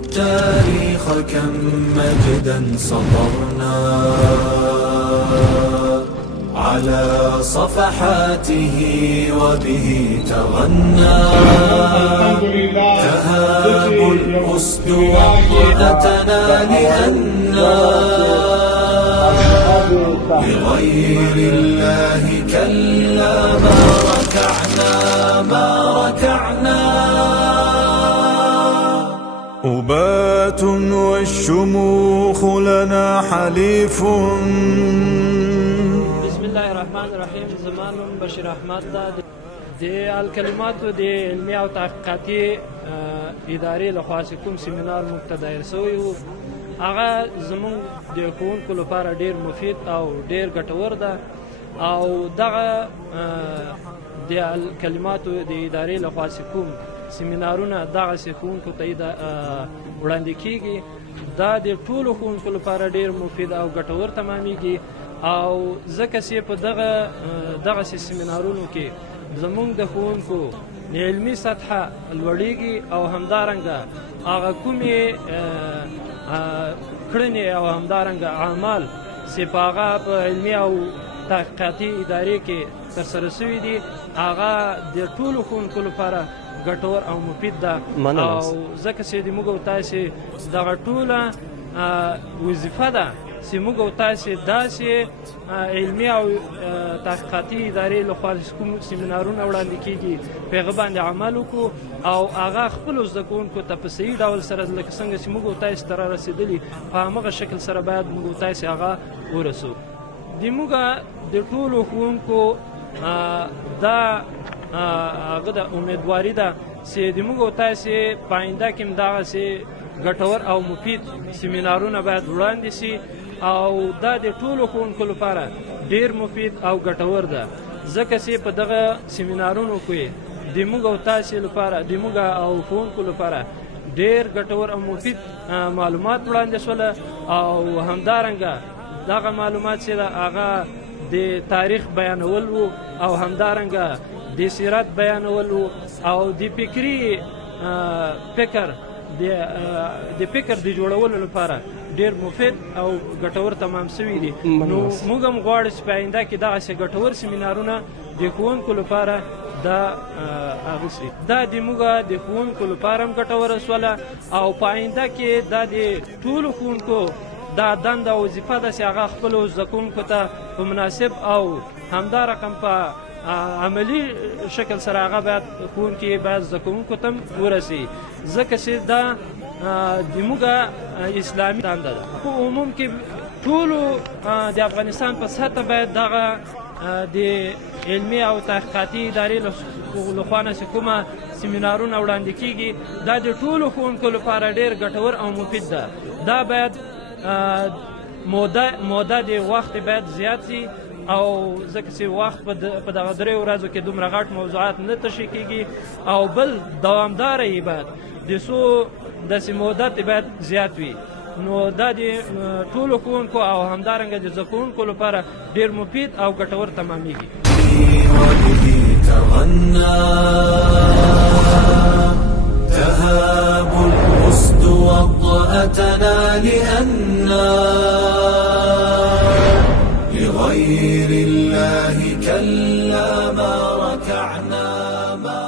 التاريخ كم مجدا سطرنا على صفحاته وبه تغنى. تهاب الأسد وطأتنا لأننا لغير الله كلا ما ركعنا ما ركعنا. أبات والشموخ لنا حليف. بسم الله الرحمن الرحیم. زما نوم بشیر احمد ده. د الکلماتو د علمي او تحقیقاتي ادارې لخوا چې کوم سیمینار موږ ته دایر شوی و، هغه زموږ د ښوونکو لپاره ډېر مفید او ډېر ګټور ده. او دغه د الکلماتو د ادارې لخوا چې کوم سیمینارونه دغسې ښوونکو ته وړاندې کیږي، دا د ټولو ښوونکو لپاره ډېر مفید او ګټور تمامیږي. او ځکه چې په دغسې سیمینارونو کې زموږ د ښوونکو علمي سطحه لوړیږي او همدارنګه هغه کومې کړنې او همدارنګه اعمال چې په هغه په علمي او تحقیقاتي ادارې کې ترسره شوي دي، هغه د ټولو ښوونکو لپاره ګټور او مفید ده. او ځکه چې د موږ او تاسې دغه ټوله وظیفه ده چې موږ او تاسې داسې علمي او تحقیقاتي ادارې لخوا کوم سیمینارونه وړاندې کیږي په هغه باندې عمل وکړو او هغه خپلو زده کوونکو ته په صحیح ډول سره لکه څنګه چې موږ او تاسې ته رارسېدلي په همغه شکل سره باید موږ او تاسې هغه ورسو. د موږ د ټولو ښوونکو دا هغه د امیدواري ده چې د موږ او تاسې په آینده کې هم دغسې ګټور او مفید سیمینارونه باید وړاندې شي او دا د ټولو ښوونکو لپاره ډېر مفید او ګټور ده. ځکه چې په دغه سیمینارونو کې د موږ او تاسې لپاره د موږ او ښوونکو لپاره ډېر ګټور او مفید معلومات وړاندې شوله او همدارنګه دغه معلومات چې ده هغه د تاریخ بیانول وو او همدارنګه د سیرت بیانول وو او د د فکر د جوړولو لپاره ډېر مفید او ګټور تمام شوي دي. نو موږ هم غواړو چې په آینده کې دغسې ګټور سیمینارونه د ښوونکو لپاره دا اغوستي. دا د موږ د ښوونکو لپاره هم ګټوره شوله او په آینده کې دا د ټولو ښوونکو دا دنده او وظیفه ده چې هغه خپلو زده کوونکو ته په مناسب او همدارقم په عملي شکل سره هغه باید ښوونکي باید زده کوونکو ته ورسي، ځکه چې دا د موږ اسلامي دنده ده. په عموم کې ټولو د افغانستان په سطحه باید دغه د علمي او تحقیقاتي ادارې لخوا نه چې کومه سیمینارونه وړاندې کیږي دا د ټولو ښوونکو لپاره ډېر ګټور او مفید ده. دا باید موده د وخت باید زیات شي او ځکه چې وخت په دغه 3 ورځو کې دومره غټ موضوعات نه تشریح کیږي او بل دوامداره یې باید د څو داسې مدت باید زیات وي. نو دا د ټولو ښوونکو او همدارنګه د زده کوونکو لپاره ډېر مفید او ګټور تمامیږي. تهاب الأسد وطأتنا لأننا لغير الله كلا ما ركعنا ما